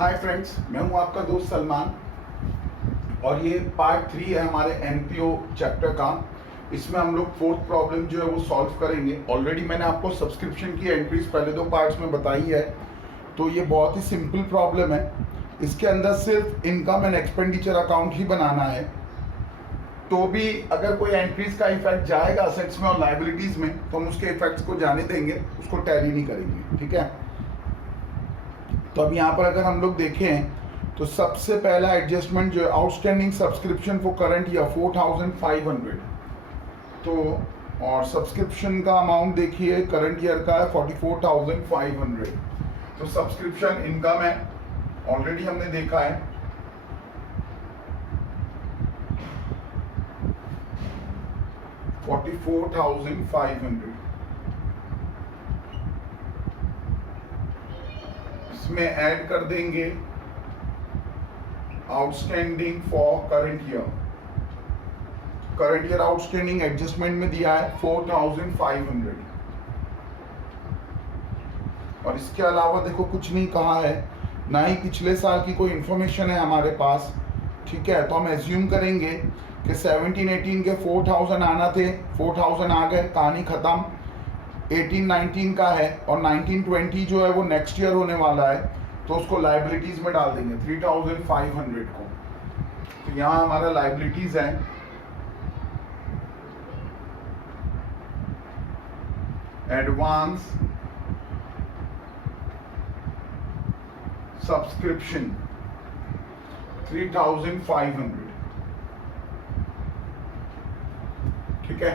Hi friends, मैं हूं आपका दोस्त सलमान और ये पार्ट 3 है हमारे एनपीओ चैप्टर का। इसमें हम लोग फोर्थ प्रॉब्लम जो है वो सॉल्व करेंगे। ऑलरेडी मैंने आपको सब्सक्रिप्शन की एंट्रीज पहले 2 पार्ट्स में बताई है, तो ये बहुत ही सिंपल प्रॉब्लम है। इसके अंदर सिर्फ इनकम एंड एक्सपेंडिचर अकाउंट ही बनाना है, तो भी अगर कोई एंट्रीज का इफेक्ट जाएगा असेट्स में और लाइबिलिटीज में तो हम उसके इफेक्ट्स को जाने देंगे, उसको टैली नहीं करेंगे। ठीक है, तो अब यहाँ पर अगर हम लोग देखें तो सबसे पहला एडजस्टमेंट जो है outstanding subscription for current year 4500, तो और सब्सक्रिप्शन का अमाउंट देखिए करंट ईयर का है 44,500। तो सब्सक्रिप्शन इनकम है, ऑलरेडी हमने देखा है। $44,500 इसमें ऐड कर देंगे outstanding for current year. Current year outstanding adjustment में दिया है 4,500 और इसके अलावा देखो कुछ नहीं कहा है, ना ही पिछले साल की कोई इंफॉर्मेशन है हमारे पास। ठीक है, तो हम एज्यूम करेंगे कि 17-18 के 4,000 आना थे, 4,000 आ गए, कहानी खत्म। 18-19 का है और 19-20 जो है वो नेक्स्ट ईयर होने वाला है, तो उसको लाइबिलिटीज में डाल देंगे 3,500 को। तो यहाँ हमारा लाइबिलिटीज है एडवांस सब्सक्रिप्शन 3,500। ठीक है,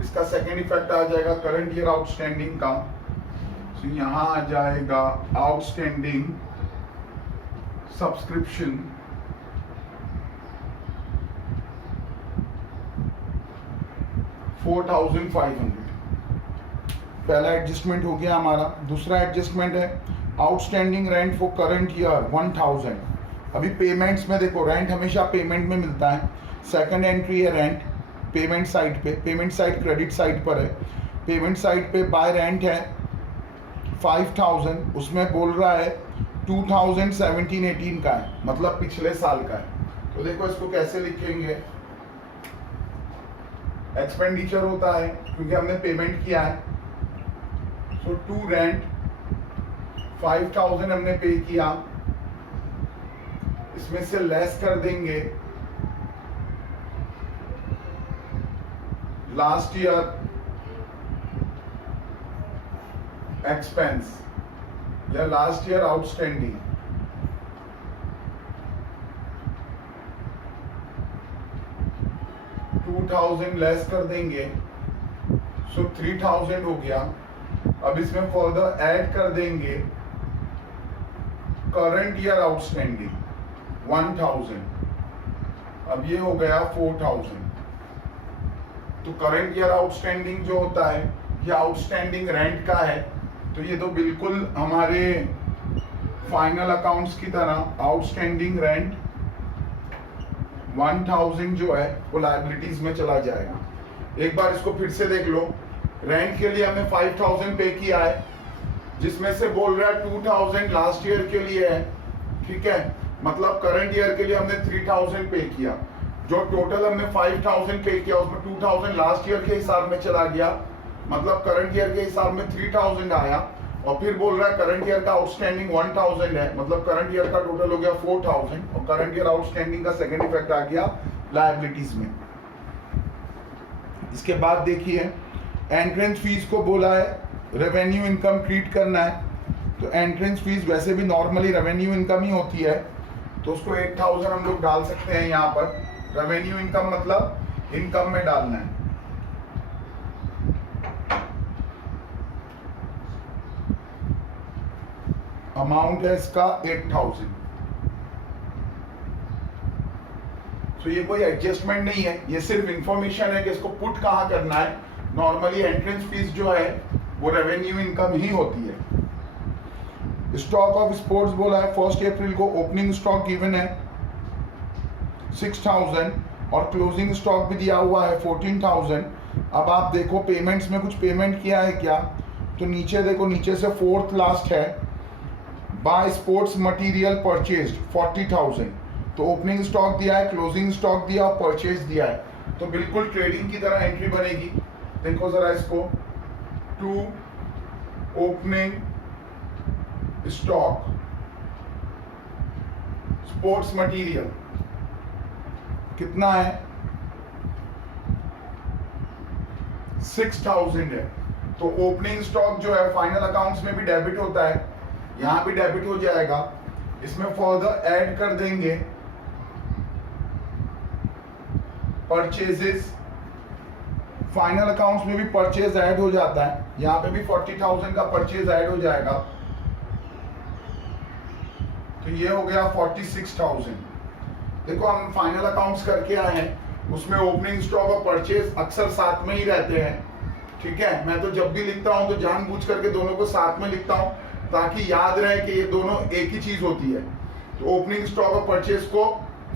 इसका सेकेंड इफेक्ट आ जाएगा करंट ईयर आउटस्टैंडिंग का। तो यहां आ जाएगा आउटस्टैंडिंग सब्सक्रिप्शन 4,500। पहला एडजस्टमेंट हो गया हमारा। दूसरा एडजस्टमेंट है outstanding rent for current year 1,000। अभी पेमेंट्स में देखो रेंट हमेशा पेमेंट में मिलता है। सेकंड एंट्री है रेंट पेमेंट साइड पे, पेमेंट साइड क्रेडिट साइड पर है। पेमेंट साइड पे बाय रेंट है 5,000, उसमें बोल रहा है 2017-18 का है, मतलब पिछले साल का है। तो देखो इसको कैसे लिखेंगे, एक्सपेंडिचर होता है क्योंकि हमने पेमेंट किया है। सो टू रेंट 5,000 हमने पे किया, इसमें से लेस कर देंगे लास्ट ईयर एक्सपेंस या लास्ट ईयर आउटस्टैंडिंग। $2,000 लेस कर देंगे, सो 3,000 हो गया। अब इसमें फर्दर ऐड कर देंगे करंट ईयर आउटस्टैंडिंग 1,000, अब ये हो गया 4,000। तो करंट ईयर आउटस्टैंडिंग जो होता है ये आउटस्टैंडिंग रेंट का है, तो ये तो बिल्कुल हमारे फाइनल अकाउंट्स की तरह आउटस्टैंडिंग रेंट 1,000 जो है वो लायबिलिटीज में चला जाएगा। एक बार इसको फिर से देख लो, रेंट के लिए हमने 5,000 पे किया है, जिसमें से बोल रहा है 2,000 लास्ट ईयर के लिए है। ठीक है, मतलब करंट ईयर के लिए हमने 3,000 पे किया। जो टोटल हमने 5,000 पे किया उसमें 2,000 लास्ट ईयर के हिसाब में चला गया, मतलब करंट ईयर के हिसाब में 3,000 आया। और फिर बोल रहा है करंट ईयर का आउटस्टैंडिंग 1,000 है, मतलब करंट ईयर का टोटल हो गया 4,000 और करंट ईयर आउटस्टैंडिंग का सेकंड इफेक्ट आ गया लायबिलिटीज में। इसके बाद देखिए एंट्रेंस फीस को बोला है रेवेन्यू इनकम ट्रीट करना है, तो एंट्रेंस फीस वैसे भी नॉर्मली रेवेन्यू इनकम ही होती है, तो उसको 8,000 हम लोग डाल सकते हैं यहाँ पर। रेवेन्यू इनकम मतलब इनकम में डालना है। अमाउंट है इसका 8,000। तो ये कोई एडजस्टमेंट नहीं है, ये सिर्फ इंफॉर्मेशन है कि इसको पुट कहाँ करना है। नॉर्मली एंट्रेंस फीस जो है वो रेवेन्यू इनकम ही होती है। स्टॉक ऑफ स्पोर्ट्स बोला है 1 अप्रैल को ओपनिंग स्टॉक गिवन है 6,000 और क्लोजिंग स्टॉक भी दिया हुआ है 14,000। अब आप देखो पेमेंट्स में कुछ पेमेंट किया है क्या, तो नीचे देखो, नीचे से फोर्थ लास्ट है बाय स्पोर्ट्स मटेरियल परचेज्ड 40,000, तो ओपनिंग स्टॉक दिया है, क्लोजिंग स्टॉक दिया और परचेज दिया है, तो बिल्कुल ट्रेडिंग की तरह एंट्री बनेगी। देखो जरा इसको, to opening stock sports material कितना है, 6,000 है। तो ओपनिंग स्टॉक जो है फाइनल अकाउंट्स में भी डेबिट होता है, यहां भी डेबिट हो जाएगा। इसमें फर्दर ऐड कर देंगे परचेजेस, फाइनल अकाउंट्स में भी परचेज ऐड हो जाता है, यहां पे भी 40,000 का परचेज ऐड हो जाएगा, तो ये हो गया 46,000। देखो हम फाइनल अकाउंट्स करके आए हैं, उसमें ओपनिंग स्टॉक और परचेज अक्सर साथ में ही रहते हैं, ठीक है। मैं तो जब भी लिखता हूं तो जानबूझ करके दोनों को साथ में लिखता हूं ताकि याद रहे कि ये दोनों एक ही चीज होती है। तो ओपनिंग स्टॉक और परचेज को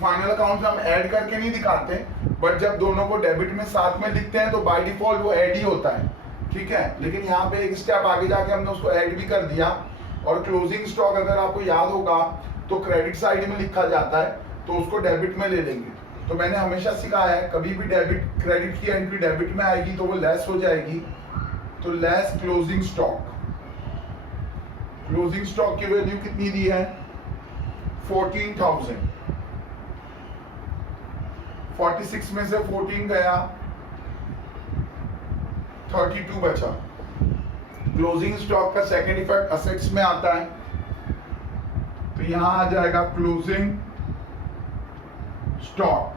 फाइनल अकाउंट में हम ऐड करके नहीं दिखाते, बट जब दोनों को डेबिट में साथ में लिखते हैं तो बाय डिफॉल्ट वो ऐड ही होता है, ठीक है। लेकिन यहाँ पे एक स्टेप आगे जाके हमने उसको ऐड भी कर दिया। और क्लोजिंग स्टॉक अगर आपको याद होगा तो क्रेडिट साइड में लिखा जाता है, तो उसको डेबिट में ले लेंगे। तो मैंने हमेशा सिखाया है कभी भी डेबिट क्रेडिट की एंट्री डेबिट में आएगी तो वो लेस हो जाएगी, तो less closing stock. Closing stock की वैल्यू कितनी दी है, 14,000। 46 में से 14 गया, 32 बचा। क्लोजिंग स्टॉक का सेकेंड इफेक्ट असेट्स में आता है, तो यहां आ जाएगा क्लोजिंग स्टॉक।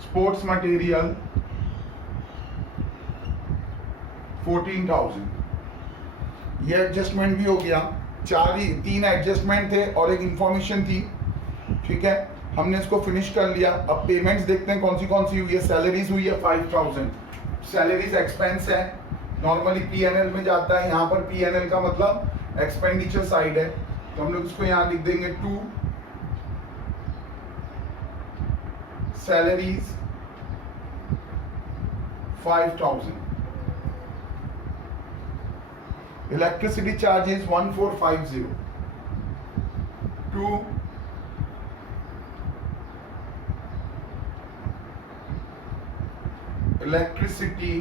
Sports material 14,000। ये एडजस्टमेंट भी हो गया, तीन एडजस्टमेंट थे और एक इंफॉर्मेशन थी, ठीक है। हमने इसको फिनिश कर लिया। अब पेमेंट्स देखते हैं कौन सी हुई है। सैलरीज हुई है 5,000, सैलरीज एक्सपेंस है, नॉर्मली पीएनएल में जाता है, यहाँ पर पीएनएल का मतलब एक्सपेंडिचर साइड है, तो हम लोग इसको यहाँ लिख देंगे to salaries 5,000। Electricity charges 1450, to electricity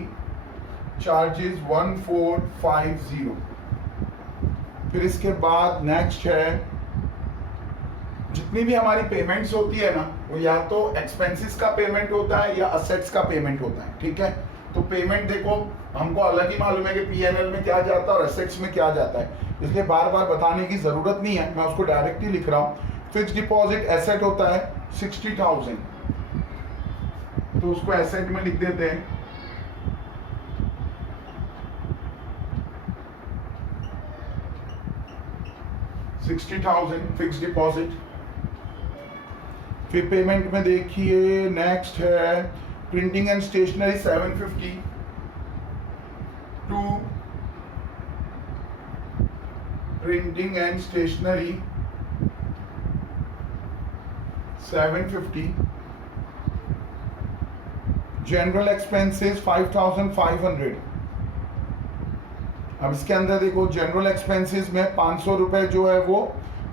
charges 1450। फिर इसके बाद नेक्स्ट है, जितनी भी हमारी पेमेंट्स होती है ना, वो या तो एक्सपेंसेस का पेमेंट होता है या असेट्स का पेमेंट होता है, ठीक है। तो पेमेंट देखो हमको अलग ही मालूम है कि पीएनएल में क्या जाता है और असेट्स में क्या जाता है, इसलिए बार बार बताने की जरूरत नहीं है, मैं उसको डायरेक्टली लिख रहा हूँ। फिक्स डिपॉजिट एसेट होता है 60,000, तो उसको एसेट में लिख देते हैं। $60,000 फिक्स डिपॉजिट। फिर पेमेंट में देखिए नेक्स्ट है printing and stationery 750, to printing and stationery 750। General expenses 5,500। अब इसके अंदर देखो जनरल एक्सपेंसेस में 500 रुपए जो है वो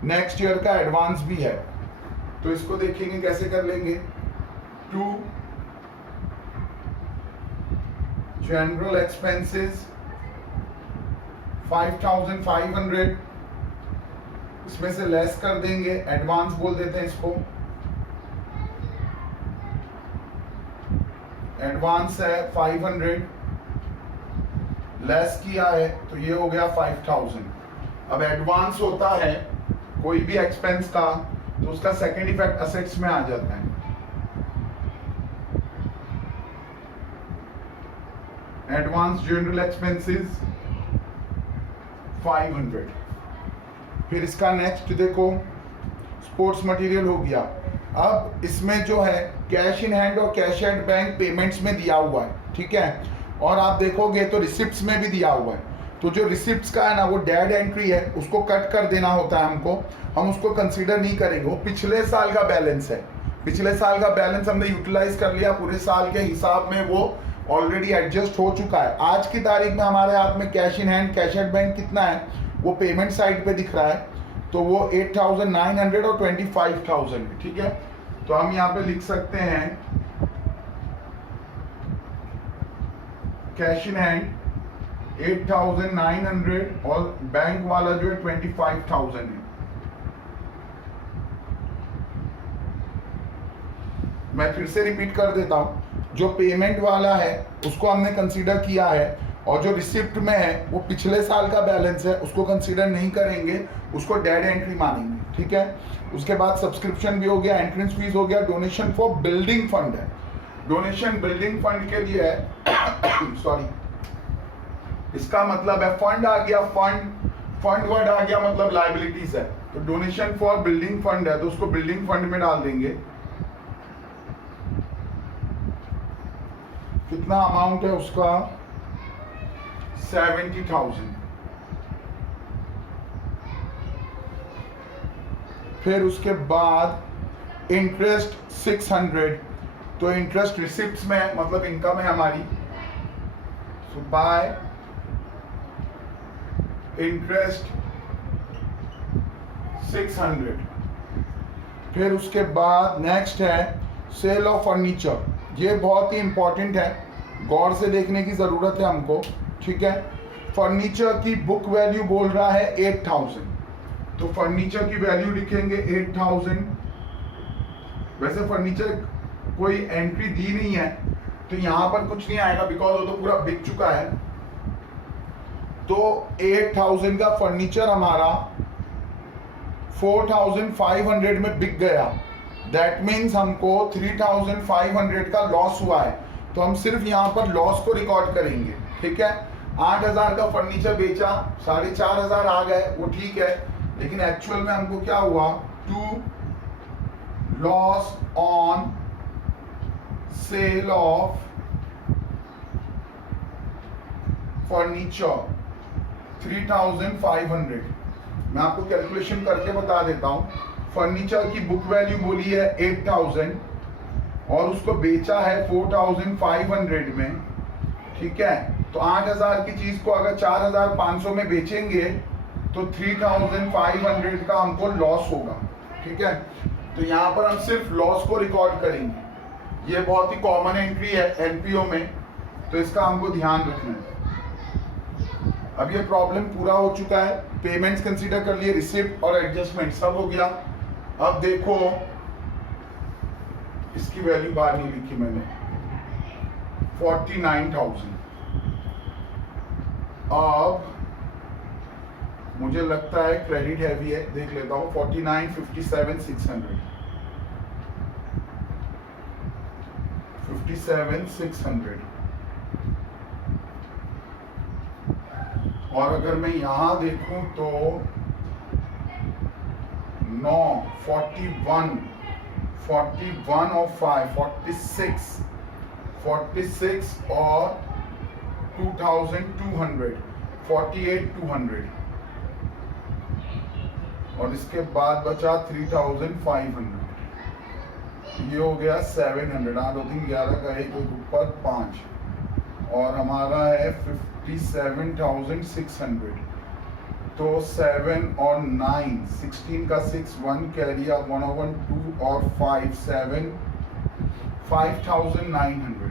नेक्स्ट ईयर का एडवांस भी है, तो इसको देखेंगे कैसे कर लेंगे। टू जनरल एक्सपेंसेस 5,500, इसमें से लेस कर देंगे, एडवांस बोल देते हैं इसको। एडवांस है 500, लेस किया है तो ये हो गया 5,000। अब एडवांस होता है कोई भी एक्सपेंस का तो उसका सेकेंड इफेक्ट असेट्स में आ जाता है। Advance general expenses 500। फिर इसका नेक्स्ट देखो स्पोर्ट्स मटेरियल हो गया। अब इसमें जो है कैश इन हैंड और कैश एट बैंक पेमेंट्स में दिया हुआ है, ठीक है। और आप देखोगे तो रिसिप्ट्स में भी दिया हुआ है, तो जो रिसिप्ट्स का है ना वो डेड एंट्री है, उसको कट कर देना होता है हमको, हम उसको कंसीडर नहीं करेंगे। वो पिछले साल का बैलेंस है, पिछले साल का बैलेंस हमने यूटिलाइज कर लिया, पूरे साल के हिसाब में वो ऑलरेडी एडजस्ट हो चुका है। आज की तारीख में हमारे हाथ में cash in hand, cash at bank कितना है वो पेमेंट साइड पे दिख रहा है, तो वो 8,900 और 25,000, ठीक है। तो हम यहाँ पे लिख सकते हैं कैश इन हैंड 8,900 और बैंक वाला जो है 25,000 है। मैं फिर से रिपीट कर देता हूं, जो पेमेंट वाला है उसको हमने कंसीडर किया है, और जो रिसिप्ट में है वो पिछले साल का बैलेंस है, उसको कंसीडर नहीं करेंगे, उसको डेड एंट्री मानेंगे, ठीक है। उसके बाद सब्सक्रिप्शन भी हो गया, एंट्रेंस फीस हो गया, डोनेशन फॉर बिल्डिंग फंड है, डोनेशन बिल्डिंग फंड के लिए है सॉरी, इसका मतलब है फंड आ गया, फंड वर्ड आ गया मतलब लाइबिलिटीज है, तो डोनेशन फॉर बिल्डिंग फंड है तो उसको बिल्डिंग फंड में डाल देंगे। कितना अमाउंट है उसका 70,000। फिर उसके बाद इंटरेस्ट 600, तो इंटरेस्ट रिसिप्ट्स में मतलब इनकम है हमारी, सो बाय इंटरेस्ट 600। फिर उसके बाद नेक्स्ट है सेल ऑफ फर्नीचर, ये बहुत ही इंपॉर्टेंट है, गौर से देखने की जरूरत है हमको, ठीक है। फर्नीचर की बुक वैल्यू बोल रहा है 8,000, तो फर्नीचर की वैल्यू लिखेंगे 8,000। वैसे फर्नीचर कोई एंट्री दी नहीं है तो यहां पर कुछ नहीं आएगा बिकॉज वो तो पूरा बिक चुका है। तो 8,000 का फर्नीचर हमारा 4,500 में बिक गया, दैट मीन्स हमको 3,500 का लॉस हुआ है, तो हम सिर्फ यहां पर लॉस को रिकॉर्ड करेंगे, ठीक है। 8,000 का फर्नीचर बेचा, 4,500 आ गए, वो ठीक है, लेकिन एक्चुअल में हमको क्या हुआ, to loss on sale of furniture 3,500। मैं आपको कैलकुलेशन करके बता देता हूं, फर्नीचर की बुक वैल्यू बोली है 8,000 और उसको बेचा है 4,500 में, ठीक है। तो 8,000 की चीज को अगर 4,500 में बेचेंगे तो 3,500 का हमको लॉस होगा, ठीक है। तो यहाँ पर हम सिर्फ लॉस को रिकॉर्ड करेंगे, ये बहुत ही कॉमन एंट्री है एनपीओ में, तो इसका हमको ध्यान रखना है। अब ये प्रॉब्लम पूरा हो चुका है, पेमेंट्स कंसीडर कर लिए, रिसिप्ट और एडजस्टमेंट सब हो गया। अब देखो इसकी वैल्यू बाहर नहीं लिखी मैंने, 49,000। अब मुझे लगता है क्रेडिट हैवी है, देख लेता हूं, 49, 57, 600, 57, 600। और अगर मैं यहां देखूं तो 9, 41, 41 और 5, 46 और 2,200, 48,200 और इसके बाद बचा 3,500, ये हो गया 700। 8, 2, 3, 11 का 1 ऊपर 5 और हमारा है 57,600। तो 7 और 9, 16 का 6, 1 कैरी, 1 over 2 और 5, 7, 5,900।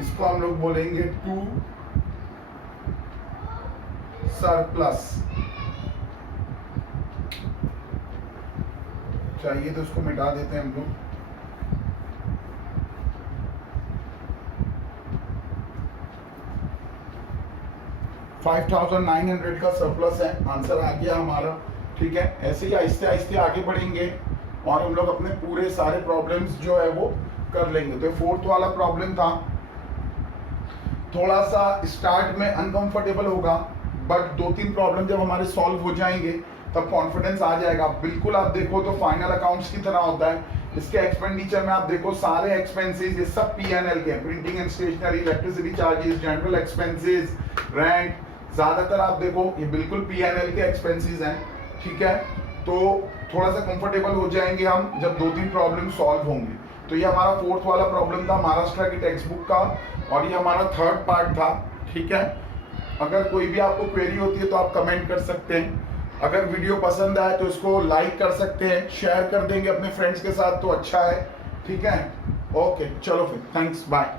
इसको हम लोग बोलेंगे 2 सरप्लस। चाहिए तो इसको मिटा देते हैं हम लोग। $5,900 का सरप्लस है, आंसर आ गया हमारा, ठीक है। ऐसे ही आहिस्ते आहिस्ते आगे बढ़ेंगे और हम लोग अपने पूरे सारे प्रॉब्लम्स जो है वो कर लेंगे। तो फोर्थ वाला प्रॉब्लम था, थोड़ा सा स्टार्ट में अनकंफर्टेबल होगा, बट 2-3 प्रॉब्लम जब हमारे सॉल्व हो जाएंगे तब कॉन्फिडेंस आ जाएगा। बिल्कुल आप देखो तो फाइनल अकाउंट्स की तरह होता है। इसके एक्सपेंडिचर में आप देखो सारे एक्सपेंसेस ये सब P&L के, printing and stationery, electricity charges, general expenses, rent, ज्यादातर आप देखो ये बिल्कुल P&L के एक्सपेंसेस हैं, ठीक है। तो थोड़ा सा कंफर्टेबल हो जाएंगे हम जब 2-3 प्रॉब्लम सॉल्व होंगे। तो ये हमारा फोर्थ वाला प्रॉब्लम था महाराष्ट्र की टेक्स्ट बुक का, और ये हमारा थर्ड पार्ट था। ठीक है, अगर कोई भी आपको क्वेरी होती है तो आप कमेंट कर सकते हैं। अगर वीडियो पसंद आए तो इसको लाइक कर सकते हैं, शेयर कर देंगे अपने फ्रेंड्स के साथ तो अच्छा है। ठीक है, ओके, चलो फिर, थैंक्स, बाय।